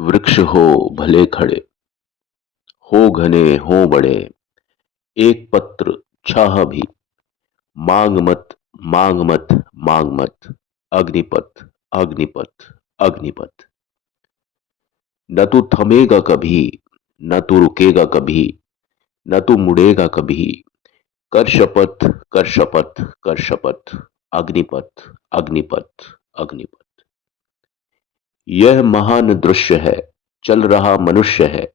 वृक्ष हो भले खड़े, हो घने हो बड़े, एक पत्र छाह भी, मांग मत, मांग मत, मांग मत, अग्निपथ, अग्निपथ, अग्निपथ। न तू थमेगा कभी, न तू रुकेगा कभी, न तू मुड़ेगा कभी। कर शपथ, कर शपथ, कर शपथ, अग्निपथ, अग्निपथ, अग्निपथ। यह महान दृश्य है, चल रहा मनुष्य है,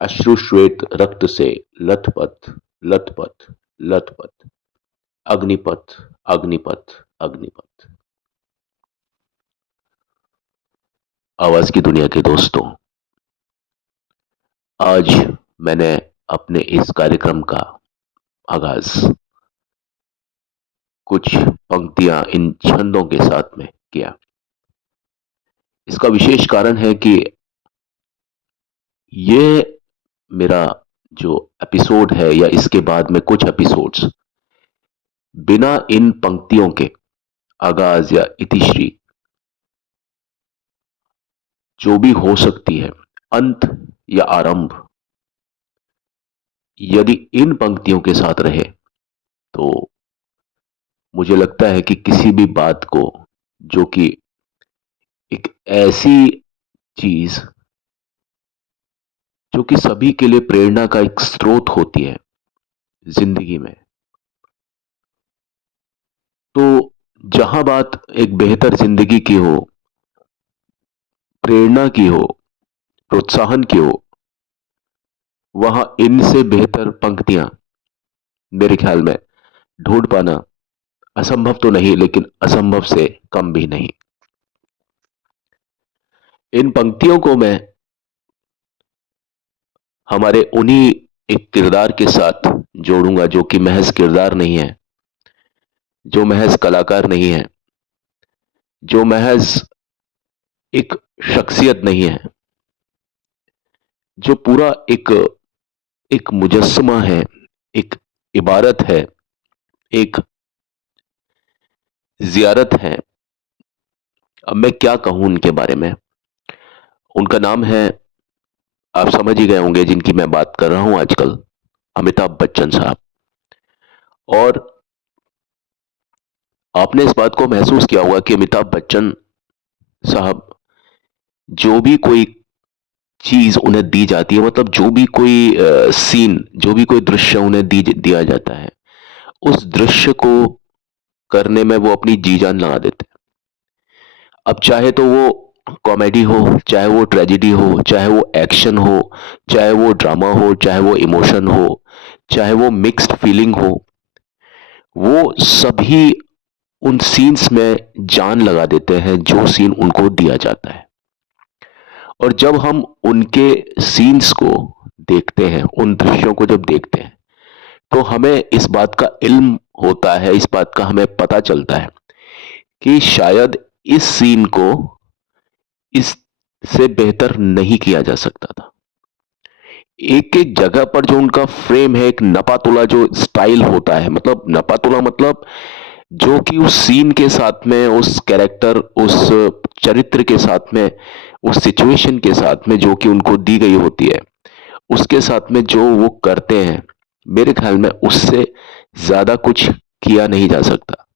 अश्रुश्वेत रक्त से लथपथ, लथपथ, लथपथ। अग्निपथ, अग्निपथ, अग्निपथ। आवाज की दुनिया के दोस्तों, आज मैंने अपने इस कार्यक्रम का आगाज कुछ पंक्तियां इन छंदों के साथ में किया। इसका विशेष कारण है कि ये मेरा जो एपिसोड है या इसके बाद में कुछ एपिसोड्स बिना इन पंक्तियों के आगाज या इतिश्री जो भी हो सकती है, अंत या आरंभ, यदि इन पंक्तियों के साथ रहे तो मुझे लगता है कि किसी भी बात को, जो कि एक ऐसी चीज जो कि सभी के लिए प्रेरणा का एक स्रोत होती है जिंदगी में, तो जहां बात एक बेहतर जिंदगी की हो, प्रेरणा की हो, प्रोत्साहन की हो, वहां इनसे बेहतर पंक्तियां मेरे ख्याल में ढूंढ पाना असंभव तो नहीं, लेकिन असंभव से कम भी नहीं। इन पंक्तियों को मैं हमारे उन्हीं एक किरदार के साथ जोड़ूंगा जो कि महज किरदार नहीं है, जो महज कलाकार नहीं है, जो महज एक शख्सियत नहीं है, जो पूरा एक एक मुजस्समा है, एक इबारत है, एक जियारत है। अब मैं क्या कहूं उनके बारे में। उनका नाम है, आप समझ ही गए होंगे जिनकी मैं बात कर रहा हूं आजकल, अमिताभ बच्चन साहब। और आपने इस बात को महसूस किया होगा कि अमिताभ बच्चन साहब, जो भी कोई चीज उन्हें दी जाती है, मतलब जो भी कोई सीन, जो भी कोई दृश्य उन्हें दिया जाता है, उस दृश्य को करने में वो अपनी जी जान लगा देते हैं। अब चाहे तो वो कॉमेडी हो, चाहे वो ट्रेजेडी हो, चाहे वो एक्शन हो, चाहे वो ड्रामा हो, चाहे वो इमोशन हो, चाहे वो मिक्स्ड फीलिंग हो, वो सभी उन सीन्स में जान लगा देते हैं जो सीन उनको दिया जाता है। और जब हम उनके सीन्स को देखते हैं, उन दृश्यों को जब देखते हैं, तो हमें इस बात का इल्म होता है, इस बात का हमें पता चलता है कि शायद इस सीन को इससे बेहतर नहीं किया जा सकता था। एक एक जगह पर जो उनका फ्रेम है, एक नपातुला जो स्टाइल होता है, मतलब नपातुला मतलब जो कि उस सीन के साथ में, उस कैरेक्टर, उस चरित्र के साथ में, उस सिचुएशन के साथ में जो कि उनको दी गई होती है, उसके साथ में जो वो करते हैं, मेरे ख्याल में उससे ज्यादा कुछ किया नहीं जा सकता।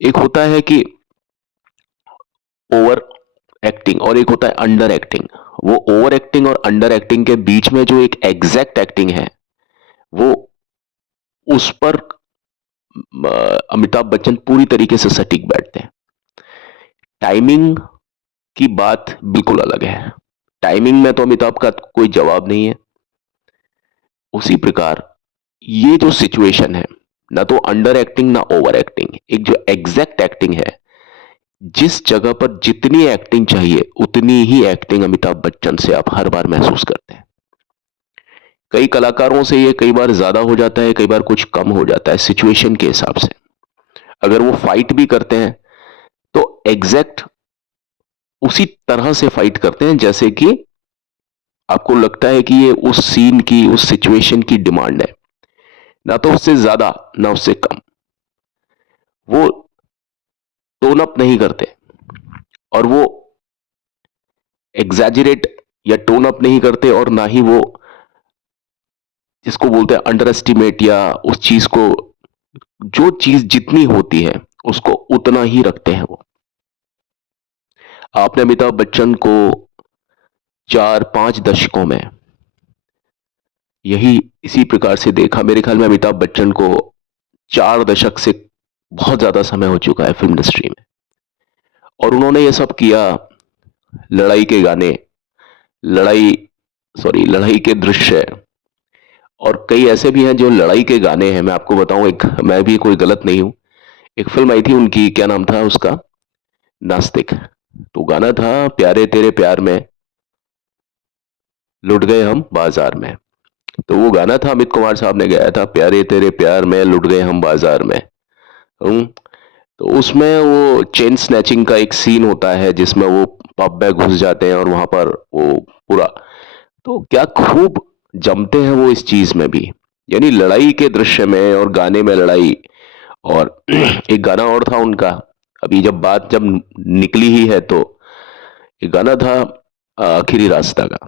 एक होता है कि ओवर एक्टिंग और एक होता है अंडर एक्टिंग। वो ओवर एक्टिंग और अंडर एक्टिंग के बीच में जो एक एग्जैक्ट एक्टिंग है, वो उस पर अमिताभ बच्चन पूरी तरीके से सटीक बैठते हैं। टाइमिंग की बात बिल्कुल अलग है। टाइमिंग में तो अमिताभ का कोई जवाब नहीं है। उसी प्रकार ये जो सिचुएशन है, ना तो अंडर एक्टिंग ना ओवर एक्टिंग, एक जो एग्जैक्ट एक्टिंग है, जिस जगह पर जितनी एक्टिंग चाहिए उतनी ही एक्टिंग अमिताभ बच्चन से आप हर बार महसूस करते हैं। कई कलाकारों से ये कई बार ज्यादा हो जाता है, कई बार कुछ कम हो जाता है सिचुएशन के हिसाब से। अगर वो फाइट भी करते हैं तो एग्जैक्ट उसी तरह से फाइट करते हैं जैसे कि आपको लगता है कि ये उस सीन की, उस सिचुएशन की डिमांड है। ना तो उससे ज्यादा ना उससे कम। वो टोन अप नहीं करते और वो एग्जैजरेट या टोन अप नहीं करते, और ना ही वो जिसको बोलते हैं अंडर एस्टिमेट, या उस चीज को, जो चीज जितनी होती है उसको उतना ही रखते हैं वो। आपने अमिताभ बच्चन को 4-5 दशकों में यही इसी प्रकार से देखा। मेरे ख्याल में अमिताभ बच्चन को 4 दशक से बहुत ज्यादा समय हो चुका है फिल्म इंडस्ट्री में, और उन्होंने ये सब किया। लड़ाई के गाने, लड़ाई लड़ाई के दृश्य, और कई ऐसे भी हैं जो लड़ाई के गाने हैं। मैं आपको बताऊं, एक, मैं भी कोई गलत नहीं हूं, एक फिल्म आई थी उनकी, क्या नाम था उसका, नास्तिक। तो गाना था, प्यारे तेरे प्यार में लुट गए हम बाजार में। तो वो गाना था, अमित कुमार साहब ने गाया था, प्यारे तेरे प्यार में लुट गए हम बाजार में। हम्म, तो उसमें वो चेन स्नैचिंग का एक सीन होता है जिसमें वो पब में घुस जाते हैं और वहां पर वो पूरा, तो क्या खूब जमते हैं वो इस चीज में भी, यानी लड़ाई के दृश्य में और गाने में लड़ाई। और एक गाना और था उनका, अभी जब बात जब निकली ही है तो, एक गाना था आखिरी रास्ता का।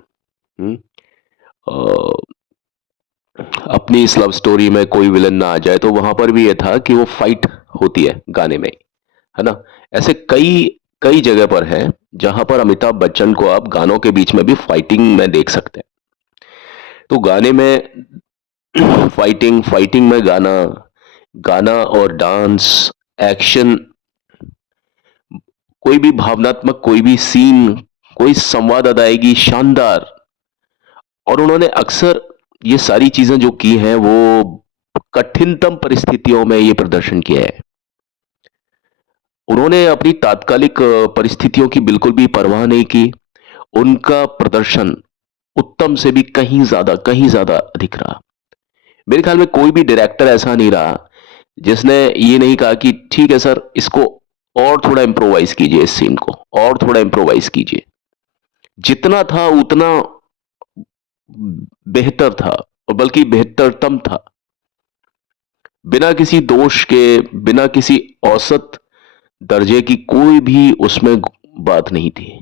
हम्म, अपनी इस लव स्टोरी में कोई विलन ना आ जाए, तो वहां पर भी ये था कि वो फाइट होती है गाने में, है ना। ऐसे कई कई जगह पर है जहां पर अमिताभ बच्चन को आप गानों के बीच में भी फाइटिंग में देख सकते हैं। तो गाने में फाइटिंग, फाइटिंग में गाना, गाना और डांस, एक्शन, कोई भी भावनात्मक, कोई भी सीन, कोई संवाद अदायगी शानदार। और उन्होंने अक्सर ये सारी चीजें जो की हैं वो कठिनतम परिस्थितियों में ये प्रदर्शन किया है। उन्होंने अपनी तात्कालिक परिस्थितियों की बिल्कुल भी परवाह नहीं की। उनका प्रदर्शन उत्तम से भी कहीं ज्यादा अधिक रहा। मेरे ख्याल में कोई भी डायरेक्टर ऐसा नहीं रहा जिसने ये नहीं कहा कि ठीक है सर, इसको और थोड़ा इम्प्रोवाइज कीजिए, इस सीन को और थोड़ा इम्प्रोवाइज कीजिए। जितना था उतना बेहतर था, और बल्कि बेहतरतम था। बिना किसी दोष के, बिना किसी औसत दर्जे की कोई भी उसमें बात नहीं थी।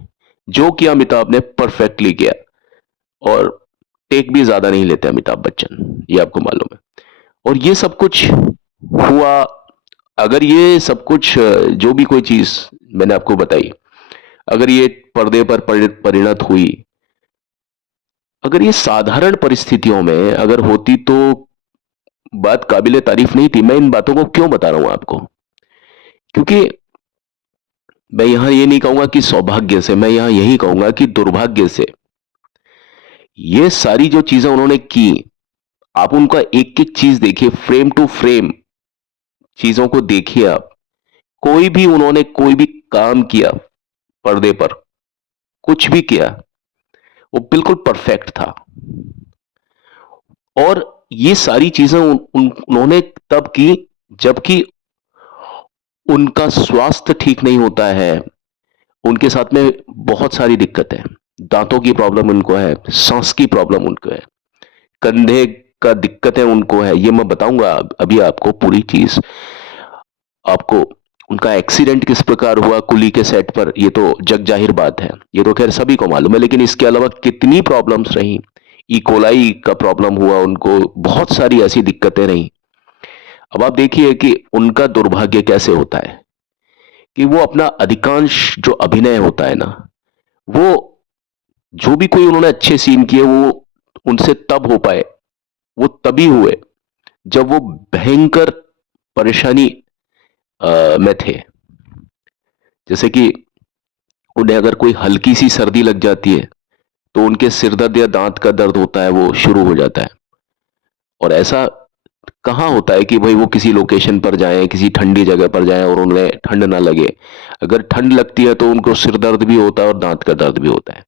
जो किया अमिताभ ने परफेक्टली किया, और टेक भी ज्यादा नहीं लेते अमिताभ बच्चन, ये आपको मालूम है। और ये सब कुछ हुआ, अगर ये सब कुछ जो भी कोई चीज मैंने आपको बताई, अगर ये पर्दे पर परिणत हुई, अगर ये साधारण परिस्थितियों में अगर होती तो बात काबिले तारीफ नहीं थी। मैं इन बातों को क्यों बता रहा हूं आपको, क्योंकि मैं यहां ये नहीं कहूंगा कि सौभाग्य से, मैं यहां यही कहूंगा कि दुर्भाग्य से ये सारी जो चीजें उन्होंने की, आप उनका एक एक चीज देखिए, फ्रेम टू फ्रेम चीजों को देखिए आप। कोई भी उन्होंने कोई भी काम किया पर्दे पर, कुछ भी किया, वो बिल्कुल परफेक्ट था। और ये सारी चीजें उन्होंने तब की जबकि उनका स्वास्थ्य ठीक नहीं होता है, उनके साथ में बहुत सारी दिक्कतें, दांतों की प्रॉब्लम उनको है, सांस की प्रॉब्लम उनको है, कंधे का दिक्कतें उनको है। ये मैं बताऊंगा अभी आपको पूरी चीज आपको। उनका एक्सीडेंट किस प्रकार हुआ कुली के सेट पर, ये तो जग जाहिर बात है, ये तो खैर सभी को मालूम है। लेकिन इसके अलावा कितनी प्रॉब्लम्स रही, इकोलाई का प्रॉब्लम हुआ उनको, बहुत सारी ऐसी दिक्कतें रही। अब आप देखिए कि उनका दुर्भाग्य कैसे होता है कि वो अपना अधिकांश जो अभिनय होता है ना, वो जो भी कोई उन्होंने अच्छे सीन किए वो उनसे तब हो पाए, वो तभी हुए जब वो भयंकर परेशानी में थे। जैसे कि उन्हें अगर कोई हल्की सी सर्दी लग जाती है तो उनके सिर दर्द या दांत का दर्द होता है वो शुरू हो जाता है। और ऐसा कहाँ होता है कि भाई वो किसी लोकेशन पर जाएं, किसी ठंडी जगह पर जाएं और उन्हें ठंड ना लगे। अगर ठंड लगती है तो उनको सिर दर्द भी होता है और दांत का दर्द भी होता है।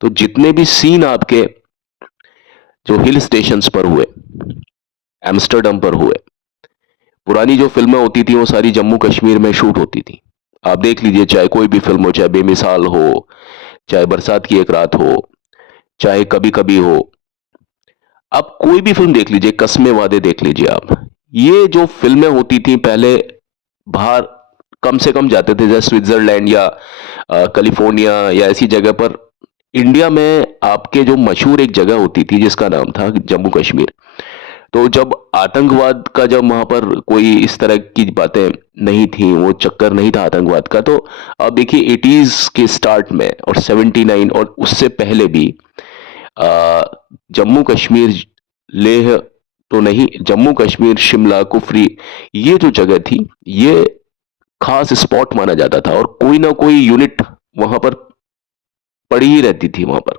तो जितने भी सीन आपके जो हिल स्टेशंस पर हुए, एम्स्टर्डम पर हुए, पुरानी जो फिल्में होती थी वो सारी जम्मू कश्मीर में शूट होती थी। आप देख लीजिए, चाहे कोई भी फिल्म हो, चाहे बेमिसाल हो, चाहे बरसात की एक रात हो, चाहे कभी कभी हो, आप कोई भी फिल्म देख लीजिए, कस्मे वादे देख लीजिए आप। ये जो फिल्में होती थी पहले, बाहर कम से कम जाते थे, जैसे स्विट्जरलैंड या कैलिफोर्निया या ऐसी जगह पर इंडिया में आपके जो मशहूर एक जगह होती थी जिसका नाम था जम्मू कश्मीर। तो जब आतंकवाद का, जब वहां पर कोई इस तरह की बातें नहीं थी, वो चक्कर नहीं था आतंकवाद का, तो आप देखिए 80s के स्टार्ट में और 79 और उससे पहले भी आ, जम्मू कश्मीर, लेह तो नहीं, जम्मू कश्मीर, शिमला, कुफरी, ये जो जगह थी, ये खास स्पॉट माना जाता था और कोई ना कोई यूनिट वहां पर पड़ी ही रहती थी वहां पर।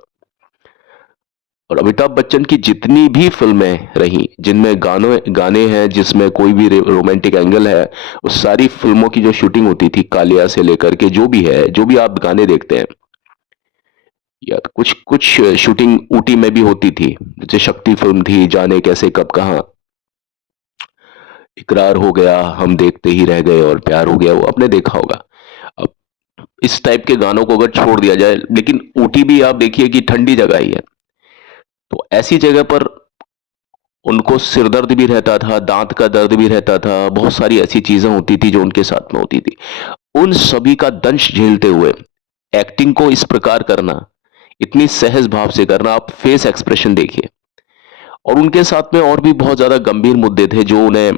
और अमिताभ बच्चन की जितनी भी फिल्में रही जिनमें गाने गाने हैं, जिसमें कोई भी रोमांटिक एंगल है, उस सारी फिल्मों की जो शूटिंग होती थी, कालिया से लेकर के जो भी है, जो भी आप गाने देखते हैं, या कुछ कुछ शूटिंग ऊटी में भी होती थी। जैसे शक्ति फिल्म थी, जाने कैसे कब कहाँ, इकरार हो गया, हम देखते ही रह गए और प्यार हो गया, वो आपने देखा होगा। अब इस टाइप के गानों को अगर छोड़ दिया जाए, लेकिन ऊटी भी आप देखिए कि ठंडी जगह ही है, तो ऐसी जगह पर उनको सिरदर्द भी रहता था, दांत का दर्द भी रहता था, बहुत सारी ऐसी चीजें होती थी जो उनके साथ में होती थी। उन सभी का दंश झेलते हुए एक्टिंग को इस प्रकार करना, इतनी सहज भाव से करना, आप फेस एक्सप्रेशन देखिए। और उनके साथ में और भी बहुत ज्यादा गंभीर मुद्दे थे जो उन्हें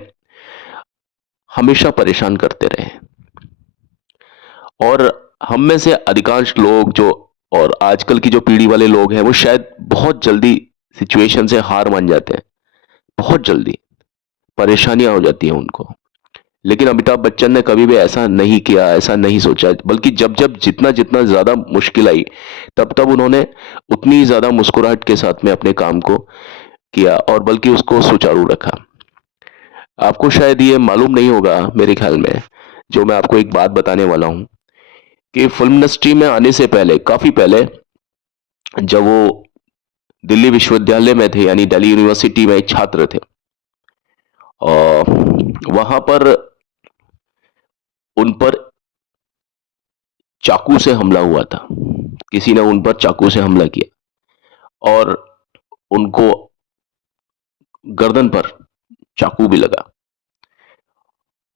हमेशा परेशान करते रहे। और हम में से अधिकांश लोग जो, और आजकल की जो पीढ़ी वाले लोग हैं, वो शायद बहुत जल्दी सिचुएशन से हार मान जाते हैं, बहुत जल्दी परेशानियां हो जाती हैं उनको। लेकिन अमिताभ बच्चन ने कभी भी ऐसा नहीं किया, ऐसा नहीं सोचा, बल्कि जब जब जितना जितना ज्यादा मुश्किल आई, तब तब उन्होंने उतनी ज्यादा मुस्कुराहट के साथ में अपने काम को किया और बल्कि उसको सुचारू रखा। आपको शायद ये मालूम नहीं होगा मेरे ख्याल में, जो मैं आपको एक बात बताने वाला हूं, कि फिल्म इंडस्ट्री में आने से पहले, काफी पहले, जब वो दिल्ली विश्वविद्यालय में थे, यानी दिल्ली यूनिवर्सिटी में एक छात्र थे, और वहां पर उन पर चाकू से हमला हुआ था। किसी ने उन पर चाकू से हमला किया और उनको गर्दन पर चाकू भी लगा।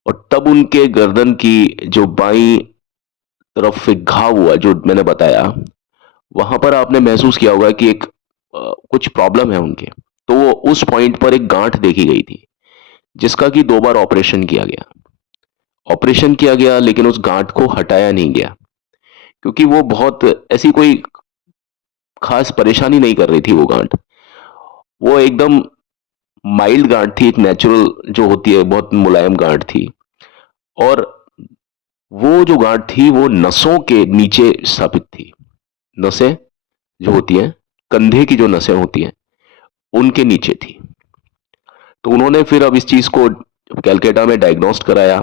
और तब उनके गर्दन की जो बाईं तरफ एक घाव हुआ, जो मैंने बताया, वहां पर आपने महसूस किया होगा कि एक कुछ प्रॉब्लम है उनके। तो वो उस पॉइंट पर एक गांठ देखी गई थी, जिसका कि 2 बार ऑपरेशन किया गया। ऑपरेशन किया गया लेकिन उस गांठ को हटाया नहीं गया, क्योंकि वो बहुत ऐसी कोई खास परेशानी नहीं कर रही थी वो गांठ। वो एकदम माइल्ड गांठ थी, एक नेचुरल जो होती है, बहुत मुलायम गांठ थी। और वो जो गांठ थी वो नसों के नीचे स्थापित थी। नसें जो होती हैं, कंधे की जो नसें होती हैं, उनके नीचे थी। तो उन्होंने फिर अब इस चीज को कैलकाटा में डायग्नोस्ट कराया,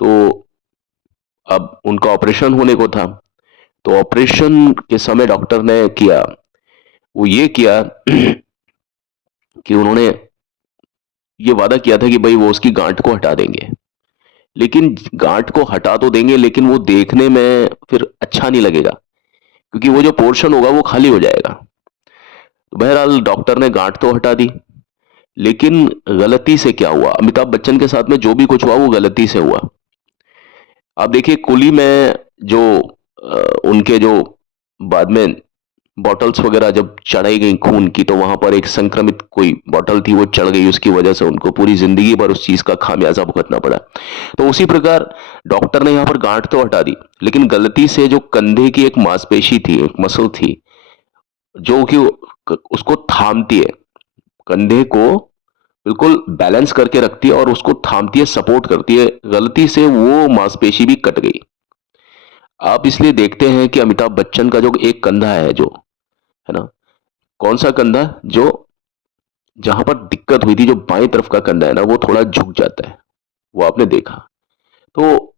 तो अब उनका ऑपरेशन होने को था। तो ऑपरेशन के समय डॉक्टर ने किया, वो ये किया कि उन्होंने ये वादा किया था कि भाई वो उसकी गांठ को हटा देंगे। लेकिन गांठ को हटा तो देंगे, लेकिन वो देखने में फिर अच्छा नहीं लगेगा, क्योंकि वो जो पोर्शन होगा वो खाली हो जाएगा। तो बहरहाल डॉक्टर ने गांठ तो हटा दी, लेकिन गलती से क्या हुआ, अमिताभ बच्चन के साथ में जो भी कुछ हुआ वो गलती से हुआ। आप देखिए कुली में जो उनके जो बाद में बॉटल्स वगैरह जब चढ़ाई गई खून की, तो वहां पर एक संक्रमित कोई बॉटल थी, वो चढ़ गई, उसकी वजह से उनको पूरी जिंदगी भर उस चीज का खामियाजा भुगतना पड़ा। तो उसी प्रकार डॉक्टर ने यहां पर गांठ तो हटा दी, लेकिन गलती से जो कंधे की एक मांसपेशी थी, एक मसल थी, जो कि उसको थामती है, कंधे को बिल्कुल बैलेंस करके रखती है और उसको थामती है, सपोर्ट करती है, गलती से वो मांसपेशी भी कट गई। आप इसलिए देखते हैं कि अमिताभ बच्चन का जो एक कंधा है, जो है ना, कौन सा कंधा, जो जहां पर दिक्कत हुई थी, जो बाएं तरफ का कंधा है ना, वो थोड़ा झुक जाता है, वो आपने देखा। तो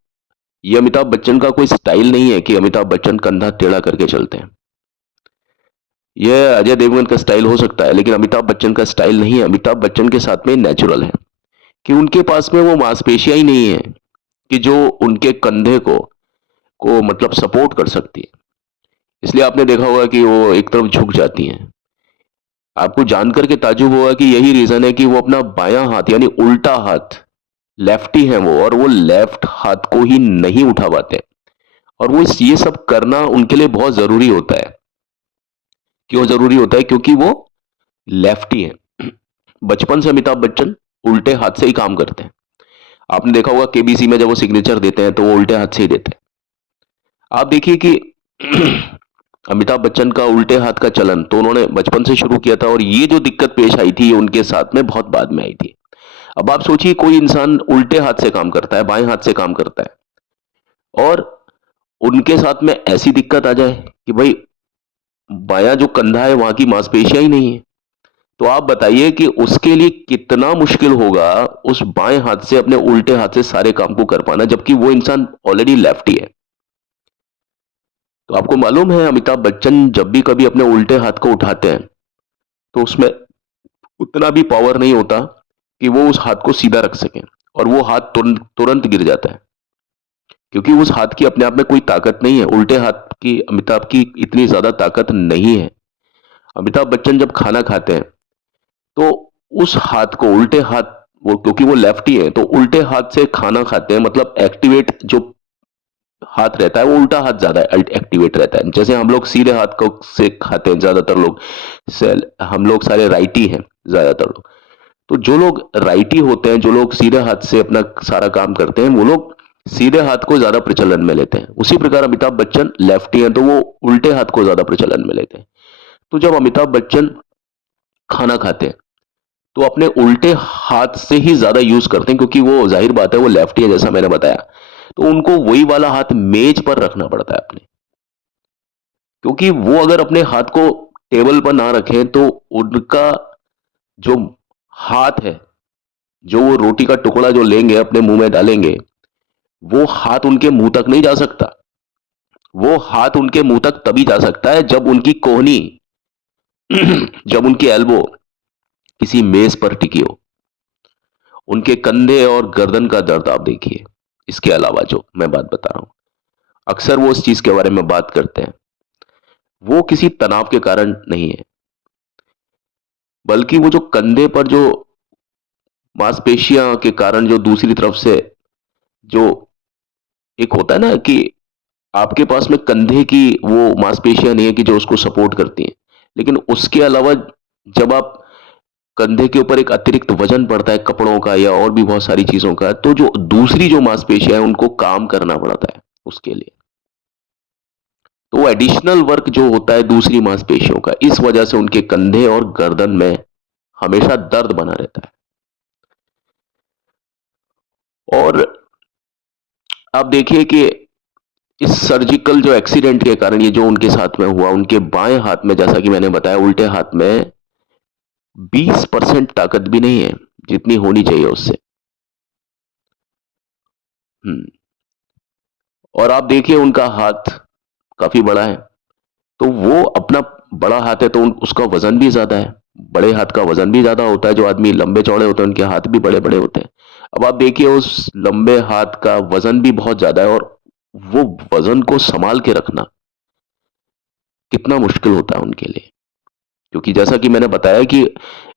ये अमिताभ बच्चन का कोई स्टाइल नहीं है कि अमिताभ बच्चन कंधा टेढ़ा करके चलते हैं। यह अजय देवगन का स्टाइल हो सकता है, लेकिन अमिताभ बच्चन का स्टाइल नहीं है। अमिताभ बच्चन के साथ में नेचुरल है कि उनके पास में वो मांसपेशियां ही नहीं है कि जो उनके कंधे को मतलब सपोर्ट कर सकती है। इसलिए आपने देखा होगा कि वो एक तरफ झुक जाती हैं। आपको जानकर के ताज्जुब होगा कि यही रीजन है कि वो अपना बायां हाथ, यानी उल्टा हाथ, लेफ्टी हैं वो, और वो लेफ्ट हाथ को ही नहीं उठा पाते, और वो ये सब करना उनके लिए बहुत ज़रूरी होता है। क्यों ज़रूरी होता है? क्योंकि वो लेफ्टी हैं। बचपन से अमिताभ बच्चन उल्टे हाथ से ही काम करते हैं। आपने देखा होगा केबीसी में जब वो सिग्नेचर देते हैं तो वो उल्टे हाथ से ही देते हैं। आप देखिए कि अमिताभ बच्चन का उल्टे हाथ का चलन तो उन्होंने बचपन से शुरू किया था, और ये जो दिक्कत पेश आई थी ये उनके साथ में बहुत बाद में आई थी। अब आप सोचिए, कोई इंसान उल्टे हाथ से काम करता है, बाएं हाथ से काम करता है, और उनके साथ में ऐसी दिक्कत आ जाए कि भाई बायां जो कंधा है वहां की मांसपेशियां ही नहीं है, तो आप बताइए कि उसके लिए कितना मुश्किल होगा उस बाएं हाथ से अपने उल्टे हाथ से सारे काम को कर पाना, जबकि वो इंसान ऑलरेडी लेफ्टी है। तो आपको मालूम है, अमिताभ बच्चन जब भी कभी अपने उल्टे हाथ को उठाते हैं तो उसमें उतना भी पावर नहीं होता कि वो उस हाथ को सीधा रख सकें, और वो हाथ तुरंत तुरंत गिर जाता है, क्योंकि उस हाथ की अपने आप में कोई ताकत नहीं है। उल्टे हाथ की अमिताभ की इतनी ज्यादा ताकत नहीं है। अमिताभ बच्चन जब खाना खाते हैं तो उस हाथ को उल्टे हाथ, वो क्योंकि वो लेफ्टी है तो उल्टे हाथ से खाना खाते हैं, मतलब एक्टिवेट जो हाथ रहता है वो उल्टा हाथ ज्यादा एक्टिवेट रहता है। जैसे हम लोग सीधे हाथ को से खाते हैं ज्यादातर लोग, हम लोग सारे राइटी हैं ज्यादातर लोग। तो जो लोग राइटी होते हैं, जो लोग सीधे हाथ से अपना सारा काम करते हैं, वो लोग सीधे हाथ को ज्यादा प्रचलन में लेते हैं। उसी प्रकार अमिताभ बच्चन लेफ्टी हैं तो वो उल्टे हाथ को ज्यादा प्रचलन में लेते हैं। तो जब अमिताभ बच्चन खाना खाते हैं तो अपने उल्टे हाथ से ही ज्यादा यूज करते हैं, क्योंकि वो जाहिर बात है वो लेफ्टी है जैसा मैंने बताया। तो उनको वही वाला हाथ मेज पर रखना पड़ता है अपने, क्योंकि वो अगर अपने हाथ को टेबल पर ना रखें तो उनका जो हाथ है, जो वो रोटी का टुकड़ा जो लेंगे अपने मुंह में डालेंगे, वो हाथ उनके मुंह तक नहीं जा सकता। वो हाथ उनके मुंह तक तभी जा सकता है जब उनकी कोहनी जब उनकी एल्बो किसी मेज पर टिकी हो। उनके कंधे और गर्दन का दर्द आप देखिए। इसके अलावा जो मैं बात बता रहा हूं, अक्सर वो उस चीज के बारे में बात करते हैं, वो किसी तनाव के कारण नहीं है, बल्कि वो जो कंधे पर जो मांसपेशियां के कारण जो दूसरी तरफ से जो एक होता है ना कि आपके पास में कंधे की वो मांसपेशियां नहीं है कि जो उसको सपोर्ट करती हैं, लेकिन उसके अलावा जब आप कंधे के ऊपर एक अतिरिक्त वजन पड़ता है कपड़ों का या और भी बहुत सारी चीजों का, तो जो दूसरी जो मांसपेशियां हैं उनको काम करना पड़ता है उसके लिए। तो वो एडिशनल वर्क जो होता है दूसरी मांसपेशियों का, इस वजह से उनके कंधे और गर्दन में हमेशा दर्द बना रहता है। और आप देखिए कि इस सर्जिकल जो एक्सीडेंट के कारण ये जो उनके साथ में हुआ, उनके बाएं हाथ में, जैसा कि मैंने बताया, उल्टे हाथ में 20% ताकत भी नहीं है जितनी होनी चाहिए उससे। हम्म। और आप देखिए उनका हाथ काफी बड़ा है, तो वो अपना बड़ा हाथ है तो उसका वजन भी ज्यादा है। बड़े हाथ का वजन भी ज्यादा होता है। जो आदमी लंबे चौड़े होते हैं उनके हाथ भी बड़े बड़े होते हैं। अब आप देखिए उस लंबे हाथ का वजन भी बहुत ज्यादा है, और वो वजन को संभाल के रखना कितना मुश्किल होता है उनके लिए, क्योंकि जैसा कि मैंने बताया कि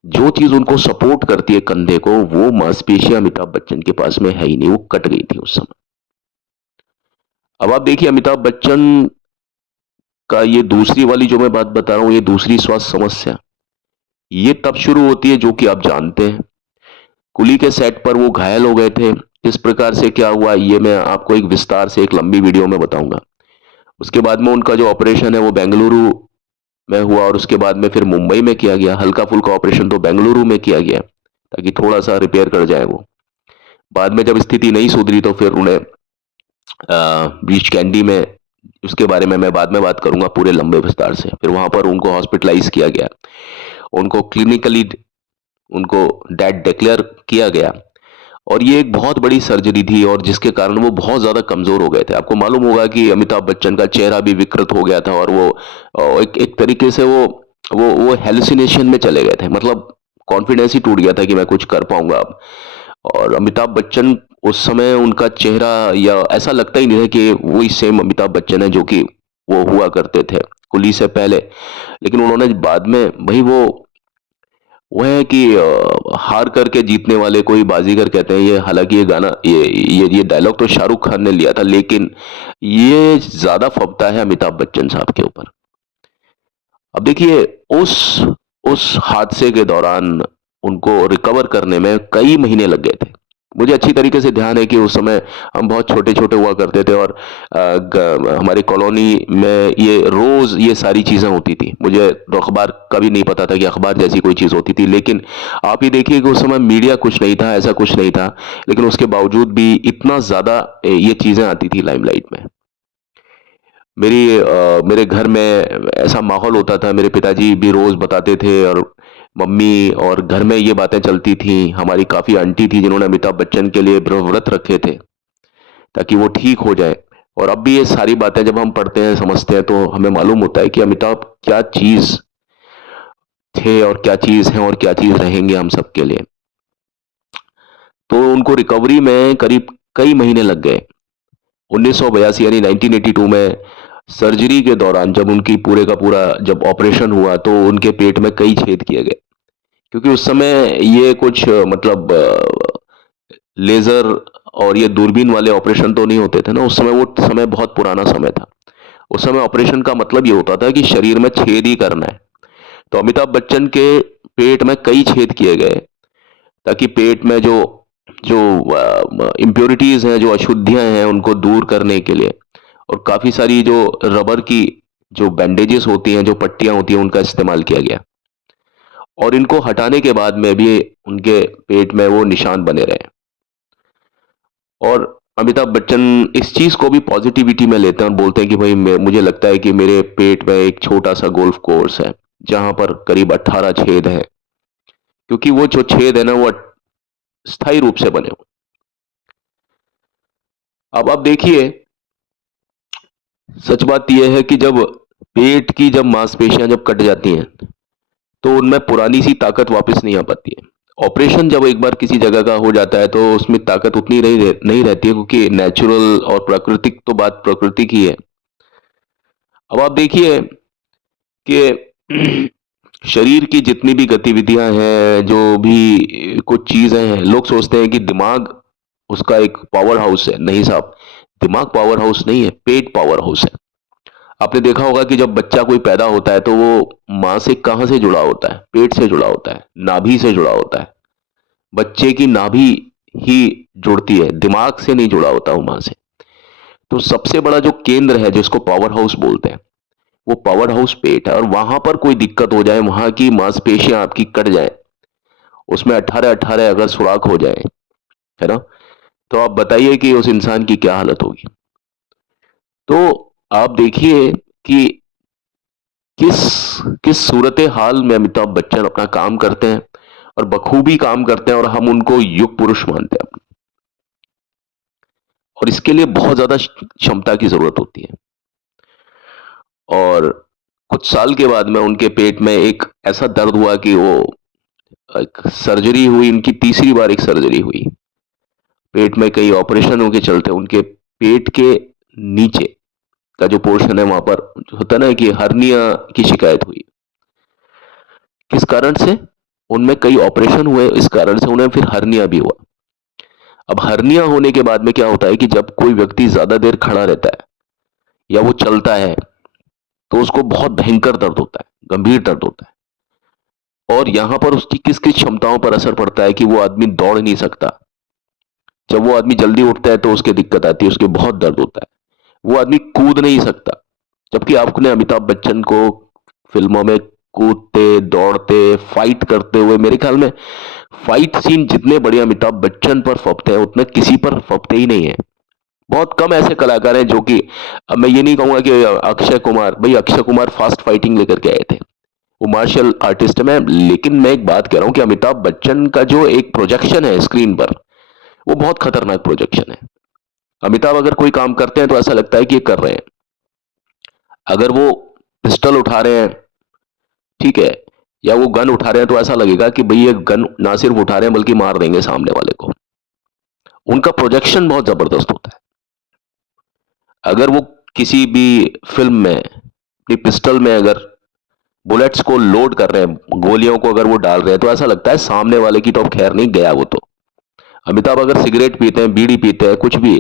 जो चीज उनको सपोर्ट करती है कंधे को, वो मांसपेशियां अमिताभ बच्चन के पास में है ही नहीं, वो कट गई थी उस समय। अब आप देखिए अमिताभ बच्चन का ये दूसरी वाली जो मैं बात बता रहा हूं, ये दूसरी स्वास्थ्य समस्या, ये तब शुरू होती है जो कि आप जानते हैं। कुली के सेट पर वो घायल हो गए थे। किस प्रकार से क्या हुआ ये मैं आपको एक विस्तार से एक लंबी वीडियो में बताऊंगा। उसके बाद में उनका जो ऑपरेशन है वो बेंगलुरु में हुआ, और उसके बाद में फिर मुंबई में किया गया। हल्का फुल्का ऑपरेशन तो बेंगलुरु में किया गया ताकि थोड़ा सा रिपेयर कर जाए वो। बाद में जब स्थिति नहीं सुधरी तो फिर उन्हें बीच कैंडी में, उसके बारे में मैं बाद में बात करूंगा पूरे लंबे विस्तार से, फिर वहां पर उनको हॉस्पिटलाइज किया गया। उनको क्लिनिकली उनको डेड डिक्लेयर किया गया, और ये एक बहुत बड़ी सर्जरी थी, और जिसके कारण वो बहुत ज्यादा कमजोर हो गए थे। आपको मालूम होगा कि अमिताभ बच्चन का चेहरा भी विकृत हो गया था, और वो एक तरीके से वो हेलुसिनेशन में चले गए थे, मतलब कॉन्फिडेंस ही टूट गया था कि मैं कुछ कर पाऊंगा अब। और अमिताभ बच्चन उस समय उनका चेहरा या ऐसा लगता ही नहीं था कि वही सेम अमिताभ बच्चन है जो कि वो हुआ करते थे कुली से पहले। लेकिन उन्होंने बाद में भाई वो वो है कि हार करके जीतने वाले को ही बाजीगर कहते हैं। ये हालांकि ये गाना ये डायलॉग तो शाहरुख खान ने लिया था, लेकिन ये ज्यादा फबता है अमिताभ बच्चन साहब के ऊपर। अब देखिए, उस उस हादसे के दौरान उनको रिकवर करने में कई महीने लग गए थे। मुझे अच्छी तरीके से ध्यान है कि उस समय हम बहुत छोटे-छोटे हुआ करते थे, और हमारी कॉलोनी में ये रोज ये सारी चीजें होती थी। मुझे तो अखबार का भी नहीं पता था कि अखबार जैसी कोई चीज होती थी, लेकिन आप ही देखिए कि उस समय मीडिया कुछ नहीं था, ऐसा कुछ नहीं था, लेकिन उसके बावजूद भी इतना ज्यादा ये चीजें आती थी लाइमलाइट में। मेरे घर में ऐसा माहौल होता था, मेरे पिताजी भी रोज बताते थे, और मम्मी, और घर में ये बातें चलती थी। हमारी काफी आंटी थी जिन्होंने अमिताभ बच्चन के लिए व्रत रखे थे ताकि वो ठीक हो जाए। और अब भी ये सारी बातें जब हम पढ़ते हैं, समझते हैं, तो हमें मालूम होता है कि अमिताभ क्या चीज थे, और क्या चीज हैं, और क्या चीज रहेंगे हम सबके लिए। तो उनको रिकवरी में करीब कई महीने लग गए। 1982 यानी 1982 में सर्जरी के दौरान जब उनकी पूरे का पूरा जब ऑपरेशन हुआ, तो उनके पेट में कई छेद किए गए। क्योंकि उस समय ये कुछ मतलब लेजर और ये दूरबीन वाले ऑपरेशन तो नहीं होते थे ना। उस समय, वो समय बहुत पुराना समय था। उस समय ऑपरेशन का मतलब ये होता था कि शरीर में छेद ही करना है। तो अमिताभ बच्चन के पेट में कई छेद किए गए ताकि पेट में जो जो इम्प्योरिटीज हैं, जो अशुद्धियां हैं, उनको दूर करने के लिए। और काफी सारी जो रबर की जो बैंडेजेस होती हैं, जो पट्टियां होती हैं, उनका इस्तेमाल किया गया। और इनको हटाने के बाद में भी उनके पेट में वो निशान बने रहे। और अमिताभ बच्चन इस चीज को भी पॉजिटिविटी में लेते हैं और बोलते हैं कि भाई, मुझे लगता है कि मेरे पेट में एक छोटा सा गोल्फ कोर्स है जहां पर करीब 18 छेद हैं, क्योंकि वो जो छेद है ना, वो स्थायी रूप से बने हुए। अब देखिए, सच बात यह है कि जब पेट की जब मांसपेशियां जब कट जाती हैं, तो उनमें पुरानी सी ताकत वापस नहीं आ पाती है। ऑपरेशन जब एक बार किसी जगह का हो जाता है, तो उसमें ताकत उतनी नहीं रहती है, क्योंकि नेचुरल और प्राकृतिक तो बात प्रकृति की है। अब आप देखिए कि शरीर की जितनी भी गतिविधियां हैं, जो भी कुछ चीजें हैं, लोग सोचते हैं कि दिमाग उसका एक पावर हाउस है। नहीं साहब, दिमाग पावर हाउस नहीं है, पेट पावर हाउस है। आपने देखा होगा कि जब बच्चा कोई पैदा होता है, तो वो माँ से कहाँ से जुड़ा होता है? पेट से जुड़ा होता है, नाभि से जुड़ा होता है। बच्चे की नाभि ही जुड़ती है, दिमाग से नहीं जुड़ा होता वो माँ से। तो सबसे बड़ा जो केंद्र है, जिसको पावर हाउस बोलते हैं, वो पावर हाउस पेट है। और वहां पर कोई दिक्कत हो जाए, वहां की मांसपेशियां आपकी कट जाए, उसमें 18-18 अगर सुराख हो जाए, है ना, तो आप बताइए कि उस इंसान की क्या हालत होगी। तो आप देखिए कि किस किस सूरत हाल में अमिताभ बच्चन अपना काम करते हैं, और बखूबी काम करते हैं, और हम उनको युग पुरुष मानते हैं। और इसके लिए बहुत ज्यादा क्षमता की जरूरत होती है। और कुछ साल के बाद में उनके पेट में एक ऐसा दर्द हुआ कि वो एक सर्जरी हुई, उनकी तीसरी बार एक सर्जरी हुई। पेट में कई ऑपरेशनों के चलते उनके पेट के नीचे का जो पोर्शन है, वहां पर होता है ना कि हर्निया की शिकायत हुई। किस कारण से? उनमें कई ऑपरेशन हुए, इस कारण से उन्हें फिर हर्निया भी हुआ। अब हर्निया होने के बाद में क्या होता है कि जब कोई व्यक्ति ज्यादा देर खड़ा रहता है या वो चलता है, तो उसको बहुत भयंकर दर्द होता है, गंभीर दर्द होता है। और यहां पर उसकी किस किस क्षमताओं पर असर पड़ता है कि वो आदमी दौड़ नहीं सकता। जब वो आदमी जल्दी उठता है तो उसके दिक्कत आती है, उसके बहुत दर्द होता है। वो आदमी कूद नहीं सकता। जबकि आपने अमिताभ बच्चन को फिल्मों में कूदते, दौड़ते, फाइट करते हुए, मेरे ख्याल में फाइट सीन जितने बढ़िया अमिताभ बच्चन पर फपते हैं, उतने किसी पर फपते ही नहीं है। बहुत कम ऐसे कलाकार हैं जो कि, अब मैं ये नहीं कहूंगा कि अक्षय कुमार, भाई अक्षय कुमार फास्ट फाइटिंग लेकर के आए थे, वो मार्शल आर्टिस्ट में, लेकिन मैं एक बात कह रहा हूं कि अमिताभ बच्चन का जो एक प्रोजेक्शन है स्क्रीन पर, वो बहुत खतरनाक प्रोजेक्शन है। अमिताभ अगर कोई काम करते हैं तो ऐसा लगता है कि ये कर रहे हैं। अगर वो पिस्टल उठा रहे हैं, ठीक है, या वो गन उठा रहे हैं, तो ऐसा लगेगा कि भाई ये गन ना सिर्फ उठा रहे हैं बल्कि मार देंगे सामने वाले को। उनका प्रोजेक्शन बहुत जबरदस्त होता है। अगर वो किसी भी फिल्म में अपनी पिस्टल में अगर बुलेट्स को लोड कर रहे हैं, गोलियों को अगर वो डाल रहे हैं, तो ऐसा लगता है सामने वाले की तो अब खैर नहीं, गया वो तो। अमिताभ अगर सिगरेट पीते हैं, बीड़ी पीते हैं, कुछ भी,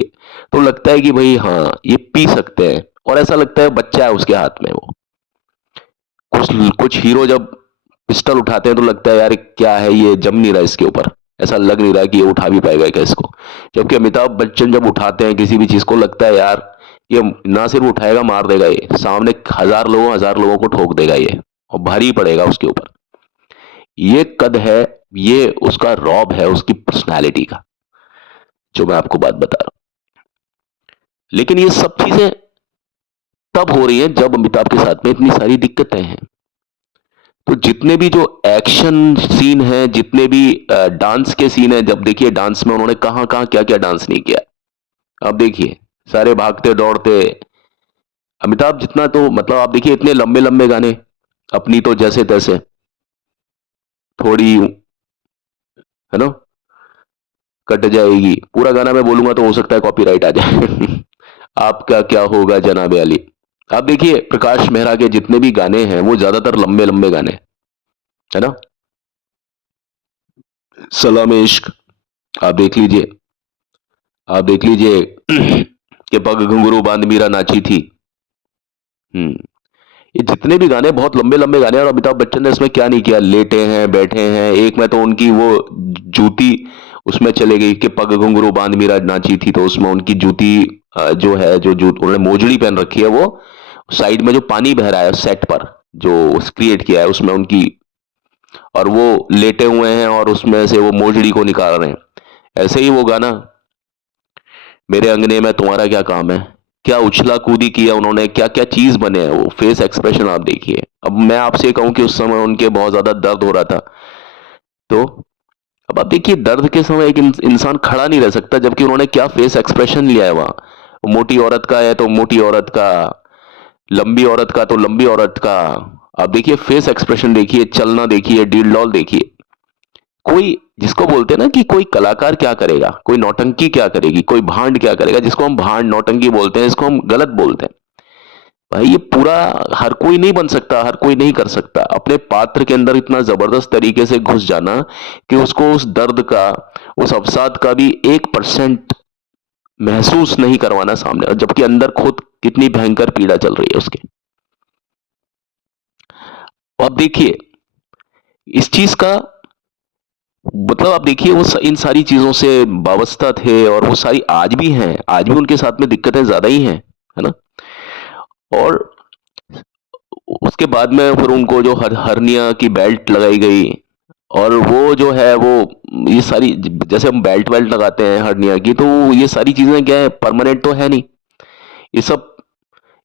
तो लगता है कि भाई हाँ ये पी सकते हैं, और ऐसा लगता है बच्चा है उसके हाथ में वो। कुछ कुछ हीरो जब पिस्टल उठाते हैं तो लगता है यार क्या है ये, जम नहीं रहा इसके ऊपर, ऐसा लग नहीं रहा कि ये उठा भी पाएगा क्या इसको। जबकि अमिताभ बच्चन जब उठाते हैं किसी भी चीज को, लगता है यार ये ना सिर्फ उठाएगा, मार देगा, ये सामने हजार लोगों को ठोक देगा ये, और भारी पड़ेगा उसके ऊपर। ये कद है, ये उसका रॉब है उसकी पर्सनैलिटी का, जो मैं आपको बात बता रहा हूं। लेकिन ये सब चीजें तब हो रही हैं जब अमिताभ के साथ में इतनी सारी दिक्कतें हैं। तो जितने भी जो एक्शन सीन है, जितने भी डांस के सीन है, जब देखिए डांस में उन्होंने कहां कहां क्या क्या डांस नहीं किया। अब देखिए सारे भागते दौड़ते, अमिताभ जितना तो मतलब आप देखिए इतने लंबे लंबे गाने, अपनी तो जैसे तैसे, थोड़ी है ना, कट जाएगी, पूरा गाना मैं बोलूंगा तो हो सकता है कॉपीराइट आ जाए। आपका क्या होगा जनाबे अली। आप देखिए प्रकाश मेहरा के जितने भी गाने हैं वो ज्यादातर लंबे लंबे गाने हैं, है ना। सलाम इश्क, आप देख लीजिए, आप देख लीजिए कि पग घुंघरू बांध मीरा नाची थी। हम्म, ये जितने भी गाने बहुत लंबे लंबे गाने हैं, और अमिताभ बच्चन ने इसमें क्या नहीं किया, लेटे हैं बैठे हैं। एक में तो उनकी वो जूती उसमें चले गई कि पग घुंघरू बांध मीरा नाची थी, तो उसमें उनकी जूती जो है, जो जूत उन्होंने मोजड़ी पहन रखी है, वो साइड में जो पानी बह रहा है सेट पर जो क्रिएट किया है उसमें उनकी, और वो लेटे हुए हैं और उसमें से वो मोजड़ी को निकाल रहे हैं। ऐसे ही वो गाना मेरे अंगने में तुम्हारा क्या काम है, क्या उछला कूदी किया उन्होंने, क्या क्या चीज बने हैं, वो फेस एक्सप्रेशन आप देखिए। अब मैं आपसे कहूं कि उस समय उनके बहुत ज्यादा दर्द हो रहा था, तो अब आप देखिए दर्द के समय एक इंसान खड़ा नहीं रह सकता, जबकि उन्होंने क्या फेस एक्सप्रेशन लिया है वहां। मोटी औरत का है तो मोटी औरत का, लंबी औरत का तो लंबी औरत का। आप देखिए फेस एक्सप्रेशन देखिए, चलना देखिए, डील डॉल देखिए। कोई जिसको बोलते हैं ना कि कोई कलाकार क्या करेगा, कोई नौटंकी क्या करेगी, कोई भांड क्या करेगा, जिसको हम भांड नौटंकी बोलते हैं, इसको हम गलत बोलते हैं। भाई ये पूरा हर कोई नहीं बन सकता, हर कोई नहीं कर सकता अपने पात्र के अंदर इतना जबरदस्त तरीके से घुस जाना कि उसको उस दर्द का, उस अवसाद का भी 1% महसूस नहीं करवाना सामने, और जबकि अंदर खुद कितनी भयंकर पीड़ा चल रही है उसके। अब देखिए इस चीज का मतलब, आप देखिए वो इन सारी चीजों से वाबस्ता थे, और वो सारी आज भी हैं, आज भी उनके साथ में दिक्कतें ज्यादा ही हैं, है ना। और उसके बाद में फिर उनको जो हर्निया की बेल्ट लगाई गई, और वो जो है वो, ये सारी जैसे हम बेल्ट वेल्ट लगाते हैं हर्निया की, तो ये सारी चीजें क्या है, परमानेंट तो है नहीं। ये सब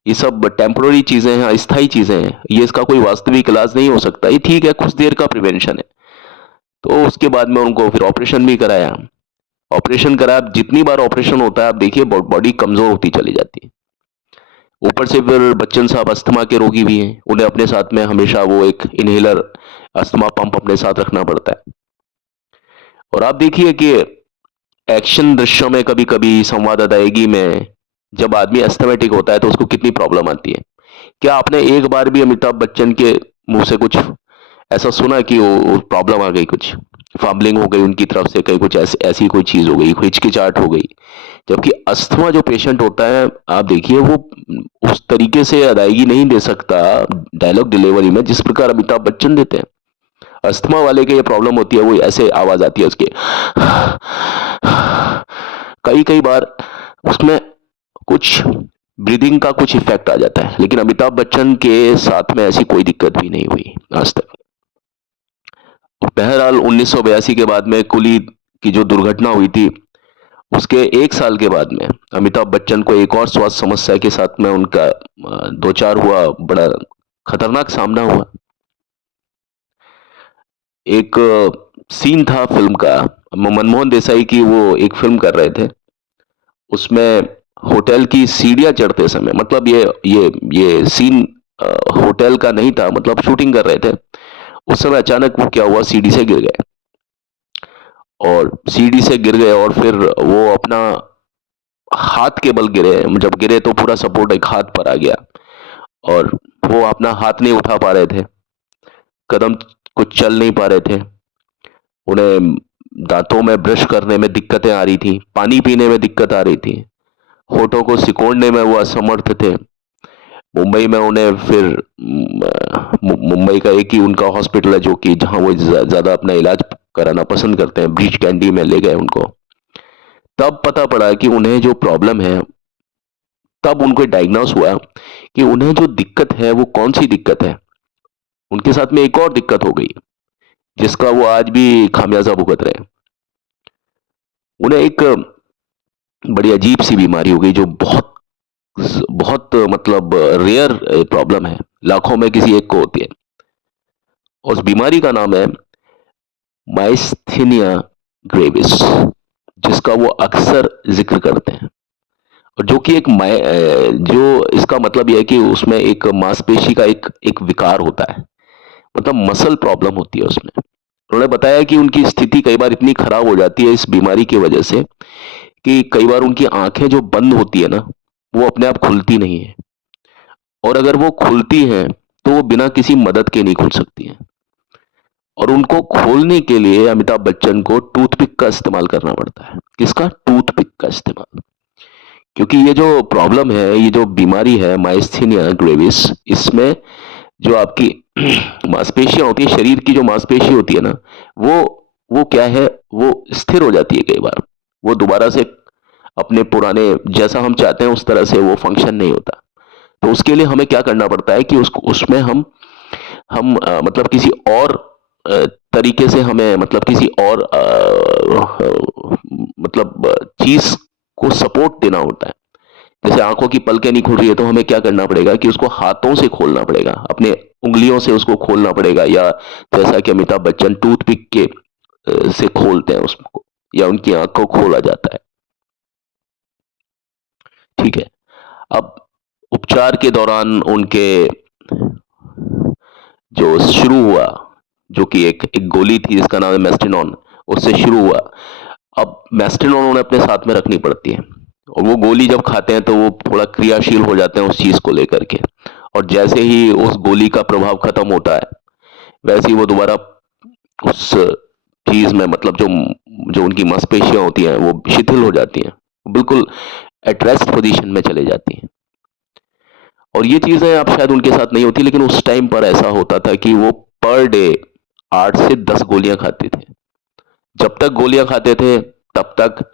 ये सब टेम्पोररी चीजें हैं, अस्थाई चीजें हैं, ये इसका कोई वास्तविक इलाज नहीं हो सकता। ये ठीक है कुछ देर का प्रिवेंशन है। तो उसके बाद में उनको फिर ऑपरेशन भी कराया। ऑपरेशन करा, जितनी बार ऑपरेशन होता है आप देखिए बॉडी कमजोर होती चली जाती है। ऊपर से फिर बच्चन साहब अस्थमा के रोगी भी हैं, उन्हें अपने साथ में हमेशा वो एक इनहेलर, अस्थमा पंप अपने साथ रखना पड़ता है। और आप देखिए कि एक्शन दृश्यों में कभी कभी संवाद अदायगी में जब आदमी अस्थमेटिक होता है तो उसको कितनी प्रॉब्लम आती है। क्या आपने एक बार भी अमिताभ बच्चन के मुंह से कुछ ऐसा सुना कि वो प्रॉब्लम आ गई, कुछ फॉम्बलिंग हो गई उनकी तरफ से, कहीं कुछ ऐसी कोई चीज हो गई, हिचकिचाहट हो गई। जबकि अस्थमा जो पेशेंट होता है आप देखिए वो उस तरीके से अदायगी नहीं दे सकता डायलॉग डिलीवरी में जिस प्रकार अमिताभ बच्चन देते हैं। अस्थमा वाले के ये प्रॉब्लम होती है, वो ऐसे आवाज आती है उसके, कई कई बार उसमें कुछ ब्रीदिंग का कुछ इफेक्ट आ जाता है। लेकिन अमिताभ बच्चन के साथ में ऐसी कोई दिक्कत भी नहीं हुई आज तक। बहरहाल 1982 के बाद में कुली की जो दुर्घटना हुई थी, उसके 1 साल के बाद में अमिताभ बच्चन को एक और स्वास्थ्य समस्या के साथ में उनका दो चार हुआ, बड़ा खतरनाक सामना हुआ। एक सीन था फिल्म का, मनमोहन देसाई की वो एक फिल्म कर रहे थे, उसमें होटल की सीढ़ियां चढ़ते समय, मतलब ये सीन होटल का नहीं था, मतलब शूटिंग कर रहे थे। उस समय अचानक वो क्या हुआ, सीढ़ी से गिर गए, और सीढ़ी से गिर गए और फिर वो अपना हाथ के बल गिरे। जब गिरे तो पूरा सपोर्ट एक हाथ पर आ गया, और वो अपना हाथ नहीं उठा पा रहे थे। कदम कुछ चल नहीं पा रहे थे, उन्हें दांतों में ब्रश करने में दिक्कतें आ रही थी, पानी पीने में दिक्कत आ रही थी, होठों को सिकोड़ने में वो असमर्थ थे। मुंबई में उन्हें फिर मुंबई का एक ही उनका हॉस्पिटल है जो कि जहां वो ज्यादा अपना इलाज कराना पसंद करते हैं, ब्रीच कैंडी में ले गए उनको। तब पता पड़ा कि उन्हें जो प्रॉब्लम है, तब उनको डायग्नोस हुआ कि उन्हें जो दिक्कत है वो कौन सी दिक्कत है। उनके साथ में एक और दिक्कत हो गई जिसका वो आज भी खामियाजा भुगत रहे हैं। उन्हें एक बड़ी अजीब सी बीमारी हो गई जो बहुत बहुत मतलब रेयर प्रॉब्लम है, लाखों में किसी एक को होती है। उस बीमारी का नाम है माइस्थीनिया ग्रेविस, जिसका वो अक्सर जिक्र करते हैं, और जो कि जो इसका मतलब यह है कि उसमें एक मांसपेशी का एक एक विकार होता है, मतलब मसल प्रॉब्लम होती है उसमें। उन्होंने बताया कि उनकी स्थिति कई बार इतनी खराब हो जाती है इस बीमारी की वजह से कि कई बार उनकी आंखें जो बंद होती है ना, वो अपने आप खुलती नहीं है, और अगर वो खुलती हैं तो वो बिना किसी मदद के नहीं खुल सकती हैं, और उनको खोलने के लिए अमिताभ बच्चन को टूथपिक का इस्तेमाल करना पड़ता है। किसका? टूथपिक का इस्तेमाल। क्योंकि ये जो प्रॉब्लम है, ये जो बीमारी है माइस्थीनिया ग्रेविस, इसमें जो आपकी मांसपेशियां होती है, शरीर की जो मांसपेशी होती है ना, वो क्या है, वो स्थिर हो जाती है कई बार, वो दोबारा से अपने पुराने जैसा हम चाहते हैं उस तरह से वो फंक्शन नहीं होता। तो उसके लिए हमें क्या करना पड़ता है कि उसको उसमें हम मतलब किसी और तरीके से हमें मतलब किसी और मतलब चीज को सपोर्ट देना होता है। जैसे आंखों की पलकें नहीं खुल रही है तो हमें क्या करना पड़ेगा कि उसको हाथों से खोलना पड़ेगा, अपने उंगलियों से उसको खोलना पड़ेगा, या जैसा कि अमिताभ बच्चन टूथपिक के से खोलते हैं उसको, या उनकी आंख को खोला जाता है। ठीक है। अब उपचार के दौरान उनके जो शुरू हुआ, जो कि एक गोली थी जिसका नाम है मेस्टिनोन, उससे शुरू हुआ। अब मेस्टिनोन उन्हें अपने साथ में रखनी पड़ती है, और वो गोली जब खाते हैं तो वो थोड़ा क्रियाशील हो जाते हैं उस चीज को लेकर के, और जैसे ही उस गोली का प्रभाव खत्म होता है वैसे ही वो दोबारा उस चीज में मतलब जो जो उनकी मांसपेशियां होती हैं वो शिथिल हो जाती हैं, बिल्कुल एट रेस्ट पोजीशन में चले जाती हैं। और ये चीजें आप शायद उनके साथ नहीं होती, लेकिन उस टाइम पर ऐसा होता था कि वो पर डे 8 से 10 गोलियां खाते थे। जब तक गोलियां खाते थे तब तक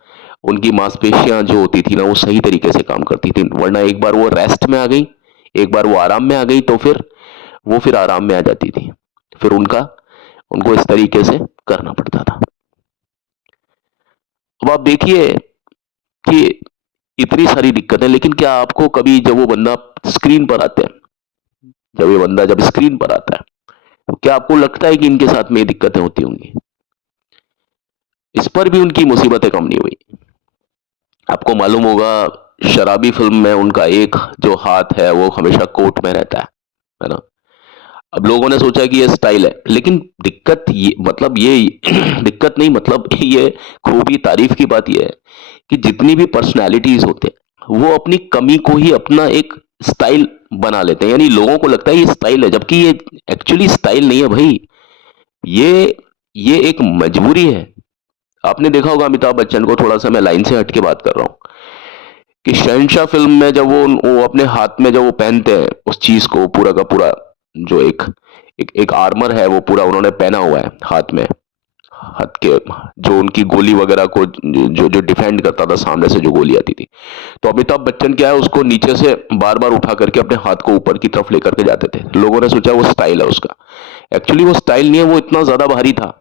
उनकी मांसपेशियां जो होती थी ना वो सही तरीके से काम करती थी, वरना एक बार वो रेस्ट में आ गई, एक बार वो आराम में आ गई तो फिर आराम में आ जाती थी, फिर उनको इस तरीके से करना पड़ता था। अब आप देखिए कि इतनी सारी दिक्कतें, लेकिन क्या आपको कभी जब वो बंदा स्क्रीन पर आते हैं, जब स्क्रीन पर आता है, तो क्या आपको लगता है कि इनके साथ में ये दिक्कतें होती होंगी? इस पर भी उनकी मुसीबतें कम नहीं हुई। आपको मालूम होगा शराबी फिल्म में उनका एक जो हाथ है वो हमेशा कोट में रहता है ना। अब लोगों ने सोचा कि ये स्टाइल है, लेकिन दिक्कत ये मतलब ये दिक्कत नहीं, मतलब ये खूबी तारीफ की बात ये है कि जितनी भी पर्सनालिटीज होते हैं वो अपनी कमी को ही अपना एक स्टाइल बना लेते हैं, यानी लोगों को लगता है ये स्टाइल है, जबकि ये एक्चुअली स्टाइल नहीं है भाई, ये ये एक मजबूरी है। आपने देखा होगा अमिताभ बच्चन को, थोड़ा सा मैं लाइन से हट के बात कर रहा हूं, कि शहंशाह फिल्म में जब वो अपने हाथ में जब वो पहनते हैं उस चीज को, पूरा का पूरा जो एक आर्मर है वो पूरा उन्होंने पहना हुआ है हाथ में, हाथ के जो उनकी गोली वगैरह को जो जो डिफेंड करता था सामने से जो गोली आती थी, तो अमिताभ बच्चन क्या है उसको नीचे से बार बार उठा करके अपने हाथ को ऊपर की तरफ लेकर के जाते थे। लोगों ने सोचा वो स्टाइल है उसका, एक्चुअली वो स्टाइल नहीं है, वो इतना ज्यादा भारी था,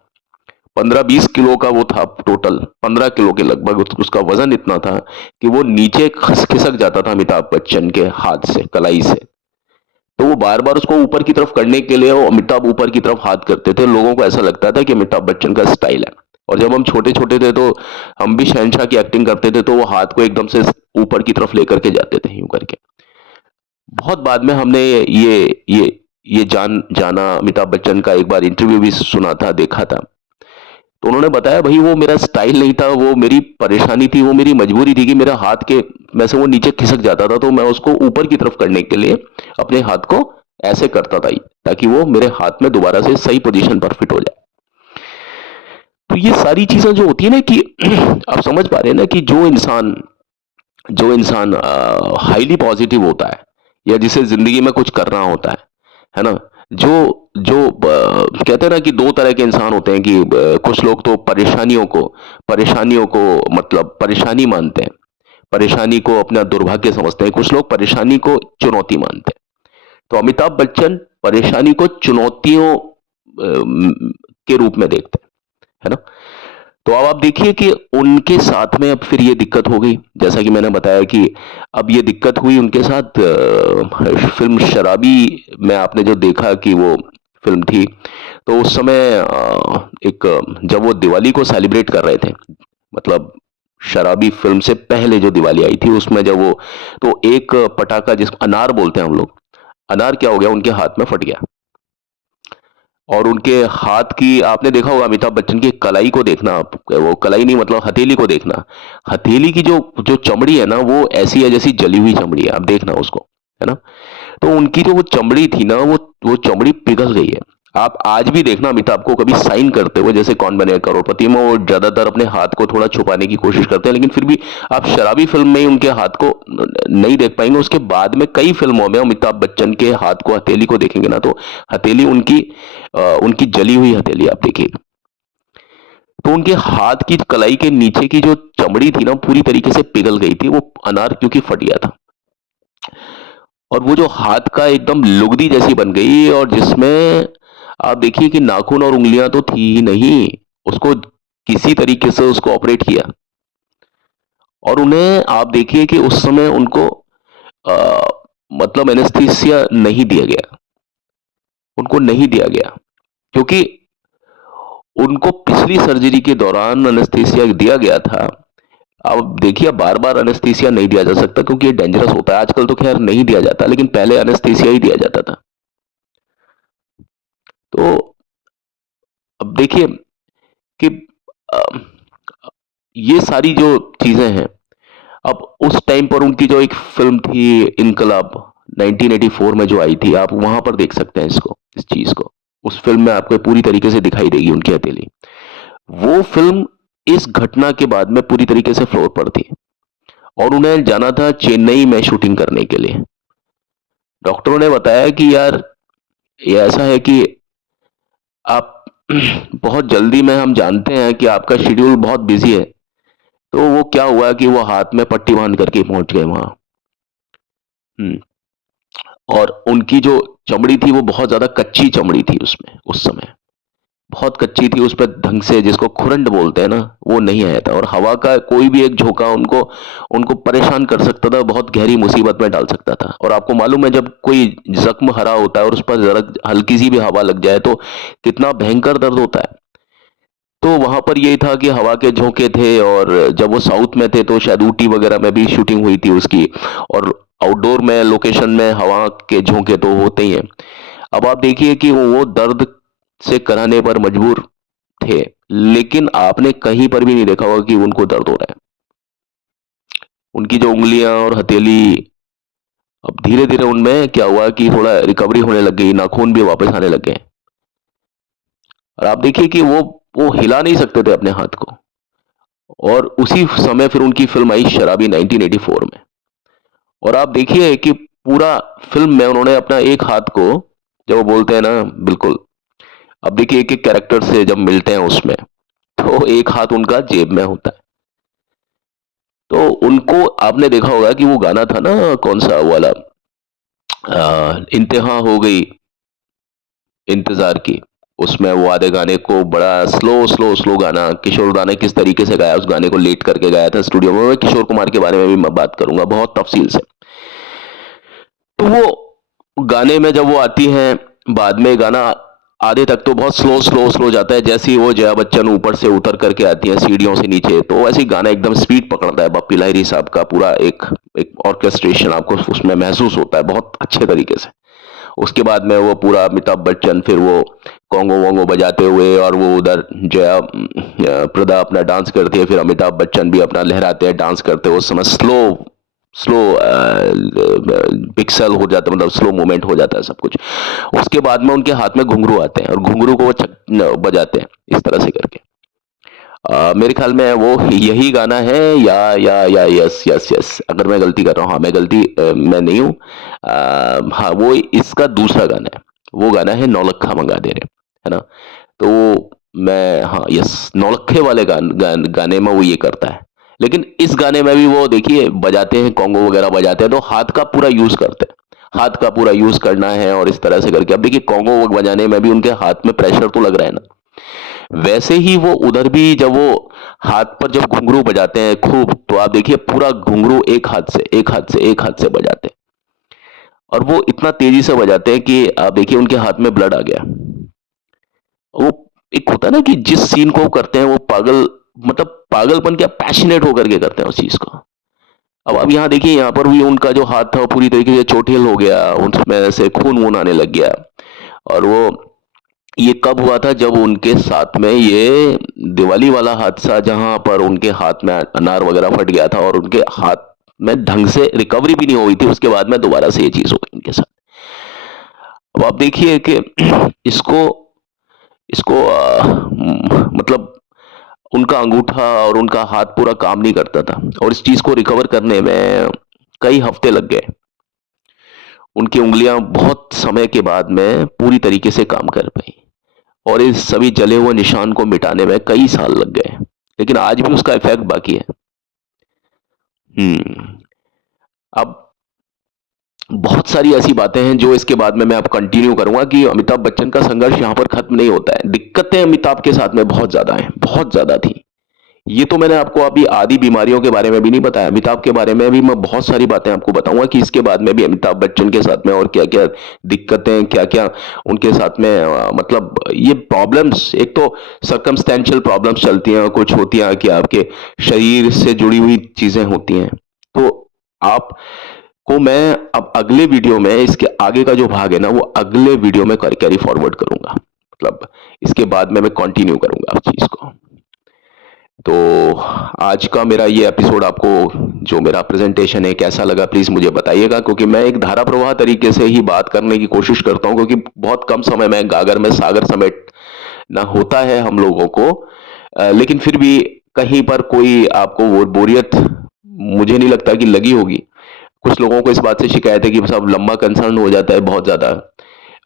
15-20 किलो का वो था, टोटल 15 किलो के लगभग उसका वजन इतना था कि वो नीचे खिसक जाता था अमिताभ बच्चन के हाथ से, कलाई से। तो वो बार बार उसको ऊपर की तरफ करने के लिए वो अमिताभ ऊपर की तरफ हाथ करते थे, लोगों को ऐसा लगता था कि अमिताभ बच्चन का स्टाइल है। और जब हम छोटे छोटे थे तो हम भी शहनशाह की एक्टिंग करते थे, तो वो हाथ को एकदम से ऊपर की तरफ लेकर के जाते थे यूं करके। बहुत बाद में हमने ये जाना अमिताभ बच्चन का एक बार इंटरव्यू भी सुना था, देखा था, तो उन्होंने बताया भाई वो मेरा स्टाइल नहीं था, वो मेरी परेशानी थी, वो मेरी मजबूरी थी कि मेरा हाथ के में से वो नीचे खिसक जाता था, तो मैं उसको ऊपर की तरफ करने के लिए अपने हाथ को ऐसे करता था ताकि वो मेरे हाथ में दोबारा से सही पोजीशन पर फिट हो जाए। तो ये सारी चीजें जो होती है ना कि आप समझ पा रहे हैं ना कि जो इंसान हाईली पॉजिटिव होता है या जिसे जिंदगी में कुछ करना होता है ना, जो जो कहते हैं ना कि दो तरह के इंसान होते हैं कि कुछ लोग तो परेशानियों को मतलब परेशानी मानते हैं, परेशानी को अपना दुर्भाग्य समझते हैं, कुछ लोग परेशानी को चुनौती मानते हैं। तो अमिताभ बच्चन परेशानी को चुनौतियों के रूप में देखते हैं, है ना। तो अब आप देखिए कि उनके साथ में अब फिर ये दिक्कत हो गई, जैसा कि मैंने बताया कि अब ये दिक्कत हुई उनके साथ फिल्म शराबी में आपने जो देखा कि वो फिल्म थी, तो उस समय एक जब वो दिवाली को सेलिब्रेट कर रहे थे, मतलब शराबी फिल्म से पहले जो दिवाली आई थी उसमें जब वो, तो एक पटाखा जिसको अनार बोलते हैं हम लोग, अनार क्या हो गया उनके हाथ में फट गया। और उनके हाथ की आपने देखा होगा अमिताभ बच्चन की कलाई को देखना आप, वो कलाई नहीं मतलब हथेली को देखना, हथेली की जो जो चमड़ी है ना वो ऐसी है जैसी जली हुई चमड़ी है, आप देखना उसको, है ना। तो उनकी जो वो चमड़ी थी ना वो चमड़ी पिघल गई है। आप आज भी देखना अमिताभ को कभी साइन करते हुए, जैसे कौन बनेगा करोड़पति में वो ज्यादातर अपने हाथ को थोड़ा छुपाने की कोशिश करते हैं, लेकिन फिर भी आप शराबी फिल्म में ही उनके हाथ को नहीं देख पाएंगे। उसके बाद में कई फिल्मों में अमिताभ बच्चन के हाथ को, हथेली को देखेंगे ना तो हथेली उनकी जली हुई हथेली आप देखिए। तो उनके हाथ की कलाई के नीचे की जो चमड़ी थी ना पूरी तरीके से पिघल गई थी, वो अनार क्योंकि फट गया था। और वो जो हाथ का एकदम लुगदी जैसी बन गई, और जिसमें आप देखिए कि नाखून और उंगलियां तो थी ही नहीं, उसको किसी तरीके से उसको ऑपरेट किया। और उन्हें आप देखिए कि उस समय उनको आ, मतलब एनेस्थीसिया नहीं दिया गया, उनको नहीं दिया गया, क्योंकि उनको पिछली सर्जरी के दौरान एनेस्थीसिया दिया गया था। अब देखिए बार बार एनेस्थीसिया नहीं दिया जा सकता क्योंकि ये डेंजरस होता है, आजकल तो खैर नहीं दिया जाता, लेकिन पहले एनेस्थीसिया ही दिया जाता था। तो अब देखिए कि अ, ये सारी जो चीजें हैं, अब उस टाइम पर उनकी जो एक फिल्म थी इनकलाब 1984 में जो आई थी, आप वहां पर देख सकते हैं इसको, इस चीज को। उस फिल्म में आपको पूरी तरीके से दिखाई देगी उनकी हथेली। वो फिल्म इस घटना के बाद में पूरी तरीके से फ्लोर पर थी, और उन्हें जाना था चेन्नई में शूटिंग करने के लिए। डॉक्टरों ने बताया कि यार ये ऐसा है कि आप बहुत जल्दी में, हम जानते हैं कि आपका शेड्यूल बहुत बिजी है। तो वो क्या हुआ कि वो हाथ में पट्टी बांध करके पहुंच गए वहां। हम्म। और उनकी जो चमड़ी थी वो बहुत ज्यादा कच्ची चमड़ी थी, उसमें उस समय बहुत कच्ची थी, उस पर ढंग से जिसको खुरंड बोलते हैं ना वो नहीं आया था, और हवा का कोई भी एक झोंका उनको उनको परेशान कर सकता था, बहुत गहरी मुसीबत में डाल सकता था। और आपको मालूम है जब कोई जख्म हरा होता है और उस पर जरा हल्की सी भी हवा लग जाए तो कितना भयंकर दर्द होता है। तो वहां पर यही था कि हवा के झोंके थे, और जब वो साउथ में थे तो शायद ऊटी वगैरह में भी शूटिंग हुई थी उसकी, और आउटडोर में लोकेशन में हवा के झोंके तो होते ही हैं। अब आप देखिए कि वो दर्द से कराने पर मजबूर थे, लेकिन आपने कहीं पर भी नहीं देखा होगा कि उनको दर्द हो रहा है। उनकी जो उंगलियां और हथेली, अब धीरे धीरे उनमें क्या हुआ कि थोड़ा रिकवरी होने लग गई, नाखून भी वापस आने लग गए। और आप देखिए कि वो हिला नहीं सकते थे अपने हाथ को। और उसी समय फिर उनकी फिल्म आई शराबी 1984 में। और आप देखिए कि पूरा फिल्म में उन्होंने अपना एक हाथ को, जब वो बोलते हैं ना, बिल्कुल, अब देखिए एक एक कैरेक्टर से जब मिलते हैं उसमें, तो एक हाथ उनका जेब में होता है। तो उनको आपने देखा होगा कि वो गाना था ना, कौन सा वाला, इंतहा हो गई इंतजार की, उसमें वो आधे गाने को बड़ा स्लो स्लो स्लो गाना किशोर दा ने किस तरीके से गाया, उस गाने को लेट करके गाया था स्टूडियो में। मैं किशोर कुमार के बारे में भी मैं बात करूंगा बहुत तफसील से। तो वो गाने में जब वो आती हैं, बाद में गाना आधे तक तो बहुत स्लो स्लो स्लो जाता है, जैसे ही वो जया बच्चन ऊपर से उतर करके आती हैं सीढ़ियों से नीचे, तो वैसे ही गाना एकदम स्पीड पकड़ता है। बप्पी लाहिरी साहब का पूरा एक एक ऑर्केस्ट्रेशन आपको उसमें महसूस होता है बहुत अच्छे तरीके से। उसके बाद में वो पूरा अमिताभ बच्चन फिर वो कॉन्गो वोंगो बजाते हुए, और वो उधर जया प्रदा अपना डांस करती है, फिर अमिताभ बच्चन भी अपना लहराते हैं डांस करते हैं, उस समय स्लो स्लो पिक्सल हो जाता है, मतलब स्लो मूवमेंट हो जाता है सब कुछ। उसके बाद में उनके हाथ में घुंघरू आते हैं और घुंघरू को वो बजाते हैं इस तरह से करके। मेरे ख्याल में वो यही गाना है, या यस यस यस, अगर मैं गलती कर रहा हूँ, हाँ मैं गलती मैं नहीं हूँ। हाँ वो इसका दूसरा गाना है, वो गाना है नौलखा मंगा दे रे, है ना। तो मैं, हाँ यस, नौलखे वाले गाने में वो ये करता है। लेकिन इस गाने में भी वो देखिए बजाते हैं, कॉन्गो वगैरह बजाते हैं तो हाथ का पूरा यूज करते हैं, हाथ का पूरा यूज करना है और इस तरह से करके। अब देखिए कॉन्गो बजाने में भी उनके हाथ में प्रेशर तो लग रहा है ना, वैसे ही वो उधर भी जब वो हाथ पर जब घुंघरू बजाते हैं खूब, तो आप देखिए पूरा घुंघरू एक हाथ से एक हाथ से एक हाथ से बजाते हैं, और वो इतना तेजी से बजाते हैं कि आप देखिए उनके हाथ में ब्लड आ गया। वो एक होता है ना कि जिस सीन को करते हैं वो पागल, मतलब पागलपन क्या, पैशनेट होकर के करते हैं उस चीज को। अब यहाँ देखिए, यहाँ पर भी उनका जो हाथ था वो पूरी तरीके से चोटिल हो गया, उसमें से खून वून आने लग गया। और वो ये कब हुआ था, जब उनके साथ में ये दिवाली वाला हादसा, जहां पर उनके हाथ में अनार वगैरह फट गया था और उनके हाथ में ढंग से रिकवरी भी नहीं हुई थी, उसके बाद में दोबारा से ये चीज हो गई उनके साथ। अब आप देखिए कि इसको इसको मतलब उनका अंगूठा और उनका हाथ पूरा काम नहीं करता था, और इस चीज को रिकवर करने में कई हफ्ते लग गए। उनकी उंगलियां बहुत समय के बाद में पूरी तरीके से काम कर पाई, और इस सभी जले हुए निशान को मिटाने में कई साल लग गए, लेकिन आज भी उसका इफेक्ट बाकी है। हम्म। अब बहुत सारी ऐसी बातें हैं जो इसके बाद में मैं अब कंटिन्यू करूंगा कि अमिताभ बच्चन का संघर्ष यहां पर खत्म नहीं होता है। दिक्कतें अमिताभ के साथ में बहुत ज्यादा हैं, बहुत ज्यादा थी। ये तो मैंने आपको अभी आदि बीमारियों के बारे में भी नहीं बताया, अमिताभ के बारे में भी मैं बहुत सारी बातें आपको बताऊंगा कि इसके बाद में भी अमिताभ बच्चन के साथ में और क्या क्या दिक्कतें, क्या क्या उनके साथ में मतलब ये प्रॉब्लम्स, एक तो सर्कमस्टेंशियल प्रॉब्लम्स चलती हैं, कुछ होती हैं कि आपके शरीर से जुड़ी हुई चीजें होती हैं। तो आप को मैं अब अगले वीडियो में इसके आगे का जो भाग है ना, वो अगले वीडियो में कैरी फॉरवर्ड करूंगा, मतलब इसके बाद में मैं कंटिन्यू करूंगा उस चीज को। तो आज का मेरा ये एपिसोड आपको, जो मेरा प्रेजेंटेशन है, कैसा लगा प्लीज मुझे बताइएगा, क्योंकि मैं एक धारा प्रवाह तरीके से ही बात करने की कोशिश करता हूं, क्योंकि बहुत कम समय में गागर में सागर समेट ना होता है हम लोगों को। लेकिन फिर भी कहीं पर कोई आपको वो बोरियत मुझे नहीं लगता कि लगी होगी। कुछ लोगों को इस बात से शिकायत है कि साहब लंबा कंसर्न हो जाता है बहुत ज्यादा।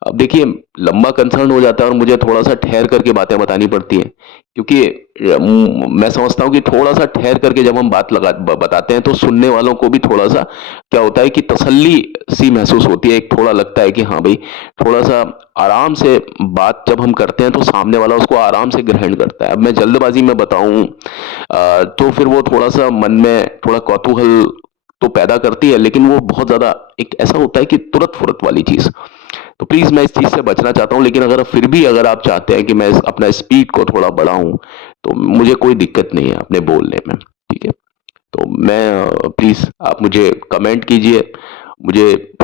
अब देखिए, लंबा कंसर्न हो जाता है और मुझे थोड़ा सा ठहर करके बातें बतानी पड़ती हैं, क्योंकि मैं समझता हूं कि थोड़ा सा ठहर करके जब हम बात बताते हैं तो सुनने वालों को भी थोड़ा सा क्या होता है कि तसल्ली सी महसूस होती है, एक थोड़ा लगता है कि हाँ भाई, थोड़ा सा आराम से बात जब हम करते हैं तो सामने वाला उसको आराम से ग्रहण करता है। अब मैं जल्दबाजी में बताऊं तो फिर वो थोड़ा सा मन में थोड़ा कौतूहल तो पैदा करती है, लेकिन वो बहुत ज्यादा एक ऐसा होता है कि तुरंत फुरत वाली चीज। तो प्लीज मैं इस चीज से बचना चाहता हूं, लेकिन अगर फिर भी अगर आप चाहते हैं कि मैं अपना स्पीड को थोड़ा बढ़ाऊं तो मुझे कोई दिक्कत नहीं है अपने बोलने में, ठीक है। तो मैं प्लीज आप मुझे कमेंट कीजिए, मुझे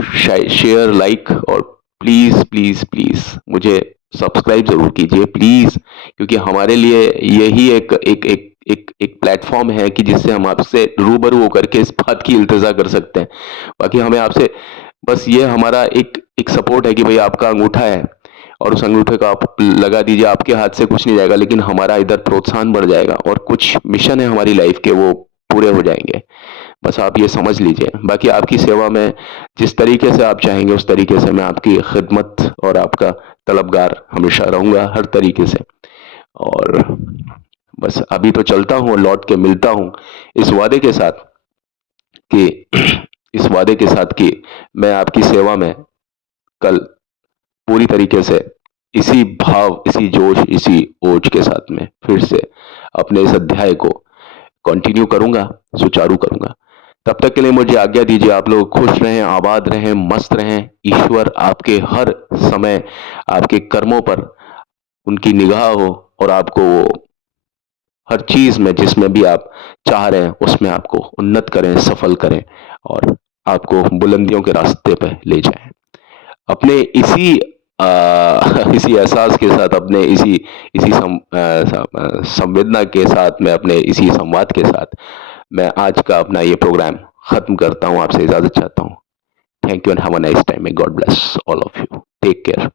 शेयर लाइक, और प्लीज प्लीज प्लीज मुझे सब्सक्राइब जरूर कीजिए प्लीज, क्योंकि हमारे लिए यही एक एक एक एक एक प्लेटफॉर्म है कि जिससे हम आपसे रूबरू होकर के इस बात की इल्तिजा कर सकते हैं। बाकी हमें आपसे बस ये हमारा एक एक सपोर्ट है कि भाई आपका अंगूठा है और उस अंगूठे को आप लगा दीजिए, आपके हाथ से कुछ नहीं जाएगा, लेकिन हमारा इधर प्रोत्साहन बढ़ जाएगा और कुछ मिशन है हमारी लाइफ के वो पूरे हो जाएंगे। बस आप ये समझ लीजिए, बाकी आपकी सेवा में जिस तरीके से आप चाहेंगे उस तरीके से मैं आपकी खिदमत और आपका तलबगार हमेशा रहूंगा हर तरीके से। और बस अभी तो चलता हूँ और लौट के मिलता हूँ इस वादे के साथ कि इस वादे के साथ कि मैं आपकी सेवा में कल पूरी तरीके से इसी भाव, इसी जोश, इसी ओज के साथ में फिर से अपने इस अध्याय को कंटिन्यू करूंगा, सुचारू करूंगा। तब तक के लिए मुझे आज्ञा दीजिए। आप लोग खुश रहें, आबाद रहें, मस्त रहें। ईश्वर आपके हर समय आपके कर्मों पर उनकी निगाह हो और आपको वो हर चीज में जिसमें भी आप चाह रहे हैं उसमें आपको उन्नत करें, सफल करें और आपको बुलंदियों के रास्ते पे ले जाएं। अपने इसी इसी एहसास के साथ, अपने इसी इसी संवेदना के साथ, मैं अपने इसी संवाद के साथ मैं आज का अपना ये प्रोग्राम ख़त्म करता हूँ, आपसे इजाज़त चाहता हूँ। Thank you and have a nice time. May God bless all of you. Take care.